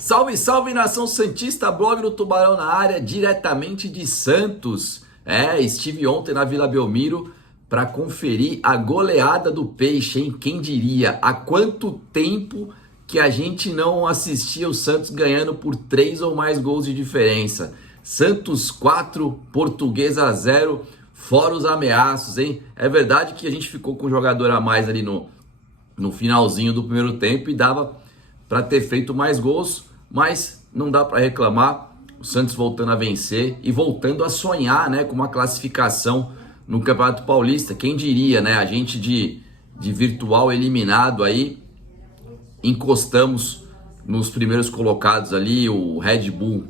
Salve, salve, nação santista, blog do Tubarão na área, diretamente de Santos. Estive ontem na Vila Belmiro para conferir a goleada do Peixe, hein? Quem diria? Há quanto tempo que a gente não assistia o Santos ganhando por 3 ou mais gols de diferença? Santos 4, Portuguesa 0, fora os ameaços, hein? É verdade que a gente ficou com um jogador a mais ali no finalzinho do primeiro tempo e dava para ter feito mais gols, mas não dá para reclamar. O Santos voltando a vencer e voltando a sonhar, né, com uma classificação no Campeonato Paulista. Quem diria, né? A gente de virtual eliminado aí, encostamos nos primeiros colocados ali, o Red Bull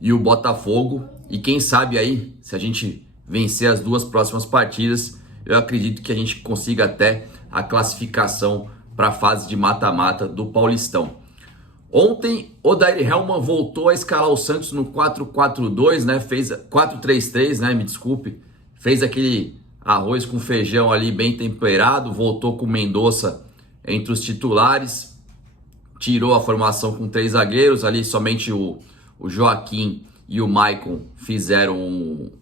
e o Botafogo. E quem sabe aí, se a gente vencer as duas próximas partidas, eu acredito que a gente consiga até a classificação para a fase de mata-mata do Paulistão. Ontem, Odair Hellmann voltou a escalar o Santos no 4-4-2, né? Fez 4-3-3, né? Me desculpe. Fez aquele arroz com feijão ali bem temperado, voltou com o Mendonça entre os titulares, tirou a formação com 3 zagueiros, ali somente o Joaquim e o Maicon fizeram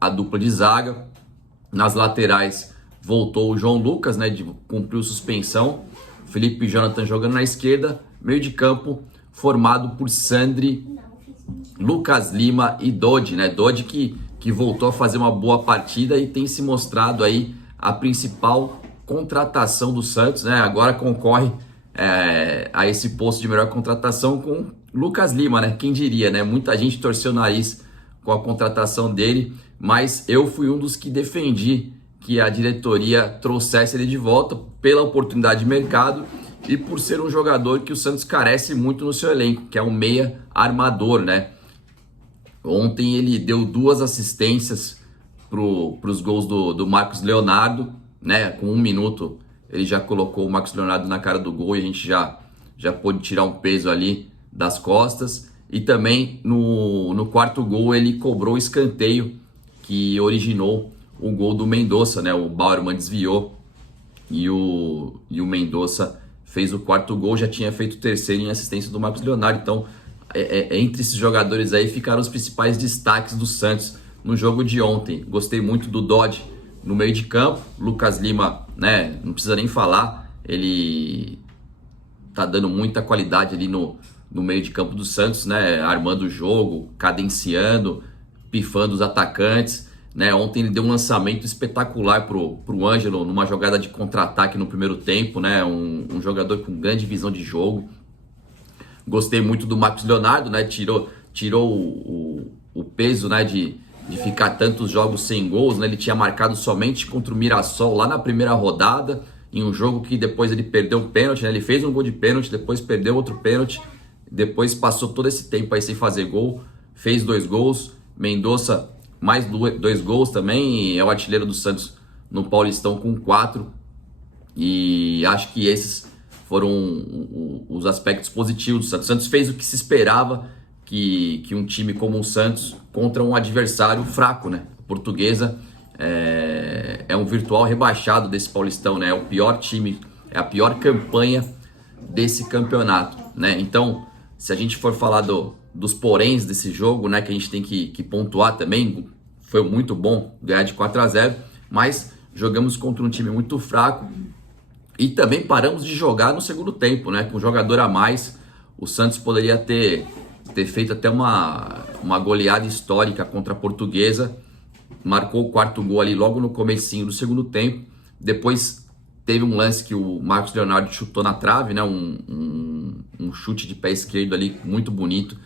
a dupla de zaga. Nas laterais voltou o João Lucas, né? Cumpriu suspensão. Felipe e Jonathan jogando na esquerda. Meio de campo formado por Sandri, Lucas Lima e Dodi, né? Dodi que voltou a fazer uma boa partida e tem se mostrado aí a principal contratação do Santos, né? Agora concorre a esse posto de melhor contratação com Lucas Lima, né? Quem diria, né? Muita gente torceu o nariz com a contratação dele, mas eu fui um dos que defendi que a diretoria trouxesse ele de volta pela oportunidade de mercado e por ser um jogador que o Santos carece muito no seu elenco, que é um meia armador, né? Ontem ele deu 2 assistências para os gols do Marcos Leonardo, né? Com 1 minuto ele já colocou o Marcos Leonardo na cara do gol e a gente já pôde tirar um peso ali das costas. E também no quarto gol ele cobrou o escanteio que originou o gol do Mendonça, né? O Bauerman desviou e o Mendonça fez o quarto gol, já tinha feito o terceiro em assistência do Marcos Leonardo. Então, entre esses jogadores aí ficaram os principais destaques do Santos no jogo de ontem. Gostei muito do Dodi no meio de campo. Lucas Lima, né, não precisa nem falar, ele tá dando muita qualidade ali no meio de campo do Santos, né, armando o jogo, cadenciando, pifando os atacantes. Né, ontem ele deu um lançamento espetacular pro Ângelo numa jogada de contra-ataque no primeiro tempo, né, um jogador com grande visão de jogo. Gostei muito do Marcos Leonardo, né, tirou o peso, né, de ficar tantos jogos sem gols, né. Ele tinha marcado somente contra o Mirassol lá na primeira rodada, em um jogo que depois ele perdeu um pênalti, né, ele fez um gol de pênalti, depois perdeu outro pênalti, depois passou todo esse tempo aí sem fazer gol, fez 2 gols. Mendonça mais 2 gols também, é o artilheiro do Santos no Paulistão com 4. E acho que esses foram os aspectos positivos do Santos. O Santos fez o que se esperava, que um time como o Santos contra um adversário fraco, né? A Portuguesa é um virtual rebaixado desse Paulistão, né? É o pior time, é a pior campanha desse campeonato, né? Então, se a gente for falar dos poréns desse jogo, né, que a gente tem que pontuar também, foi muito bom ganhar de 4-0, mas jogamos contra um time muito fraco e também paramos de jogar no segundo tempo, né, com um jogador a mais. O Santos poderia ter feito até uma goleada histórica contra a Portuguesa, marcou o 4º gol ali logo no comecinho do segundo tempo. Depois teve um lance que o Marcos Leonardo chutou na trave, né, um chute de pé esquerdo ali muito bonito,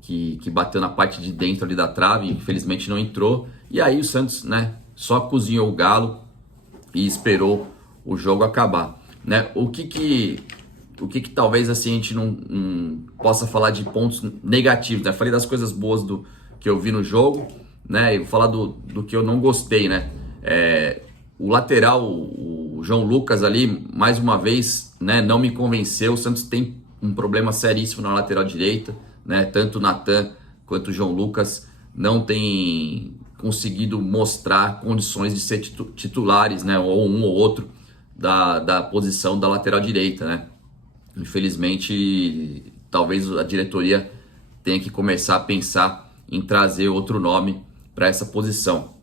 que bateu na parte de dentro ali da trave, infelizmente não entrou. E aí o Santos, né, só cozinhou o galo e esperou o jogo acabar, né? O que talvez assim a gente não possa falar de pontos negativos, né? Falei das coisas boas que eu vi no jogo, né? E vou falar do que eu não gostei, né? O lateral, o João Lucas ali, mais uma vez, né, não me convenceu. O Santos tem um problema seríssimo na lateral direita, né? Tanto o Natan quanto o João Lucas não tem conseguido mostrar condições de ser titulares, né? Ou um ou outro da posição da lateral direita, né? Infelizmente talvez a diretoria tenha que começar a pensar em trazer outro nome para essa posição.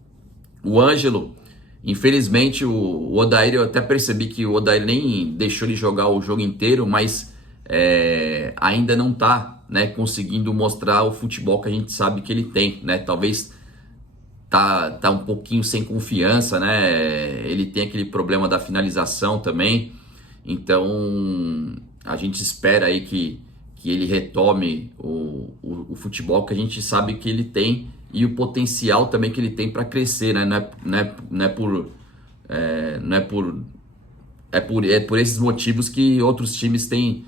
O Ângelo, infelizmente, o Odair, eu até percebi que o Odair nem deixou ele jogar o jogo inteiro, mas ainda não está, né, conseguindo mostrar o futebol que a gente sabe que ele tem, né? Talvez tá um pouquinho sem confiança, né? Ele tem aquele problema da finalização também. Então a gente espera aí que ele retome o futebol que a gente sabe que ele tem e o potencial também que ele tem para crescer, né? É por esses motivos que outros times têm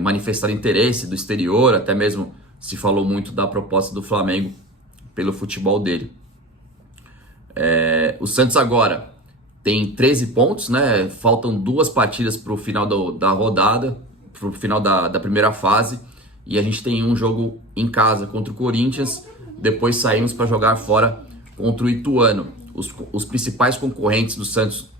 manifestado interesse do exterior, até mesmo se falou muito da proposta do Flamengo pelo futebol dele. O Santos agora tem 13 pontos, né? Faltam 2 partidas para o final da rodada, para o final da primeira fase, e a gente tem um jogo em casa contra o Corinthians, depois saímos para jogar fora contra o Ituano. Os principais concorrentes do Santos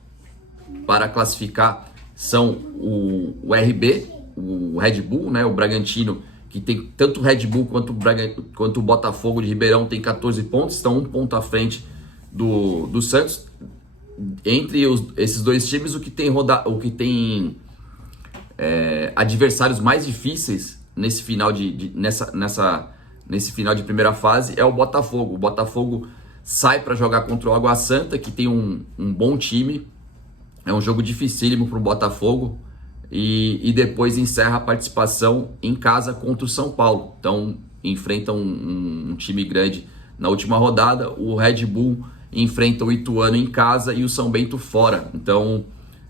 para classificar são o RB, o Red Bull, né? O Bragantino, que tem tanto o Red Bull quanto o Botafogo de Ribeirão, tem 14 pontos, estão 1 ponto à frente do Santos. Entre esses dois times, o que tem adversários mais difíceis nesse final nesse final de primeira fase é o Botafogo. O Botafogo sai para jogar contra o Água Santa, que tem um bom time. É um jogo dificílimo para o Botafogo. E depois encerra a participação em casa contra o São Paulo. Então enfrenta um time grande na última rodada. O Red Bull enfrenta o Ituano em casa e o São Bento fora. Então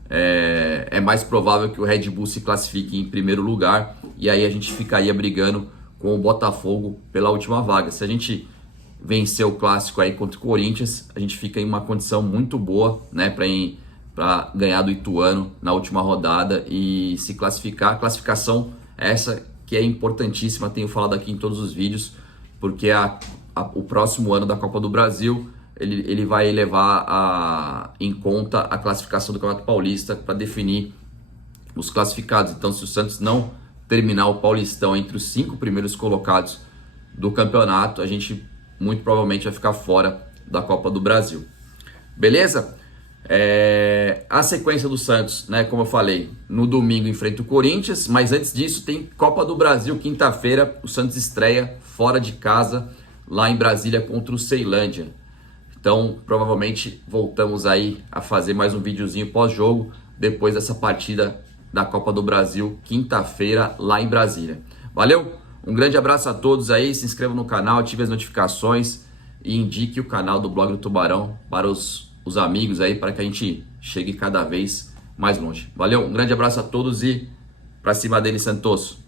é mais provável que o Red Bull se classifique em primeiro lugar, e aí a gente ficaria brigando com o Botafogo pela última vaga. Se a gente vencer o clássico aí contra o Corinthians, a gente fica em uma condição muito boa, né, para ganhar do Ituano na última rodada e se classificar. A classificação essa que é importantíssima, tenho falado aqui em todos os vídeos, porque o próximo ano da Copa do Brasil ele vai levar em conta a classificação do Campeonato Paulista para definir os classificados. Então, se o Santos não terminar o Paulistão entre os 5 primeiros colocados do campeonato, a gente muito provavelmente vai ficar fora da Copa do Brasil. Beleza? A sequência do Santos, né, como eu falei, no domingo enfrenta o Corinthians, mas antes disso tem Copa do Brasil, quinta-feira, o Santos estreia fora de casa, lá em Brasília contra o Ceilândia. Então, provavelmente voltamos aí a fazer mais um videozinho pós-jogo, depois dessa partida da Copa do Brasil, quinta-feira, lá em Brasília. Valeu? Um grande abraço a todos aí, se inscreva no canal, ative as notificações e indique o canal do Blog do Tubarão para os amigos aí, para que a gente chegue cada vez mais longe. Valeu? Um grande abraço a todos e pra cima dele, Santos!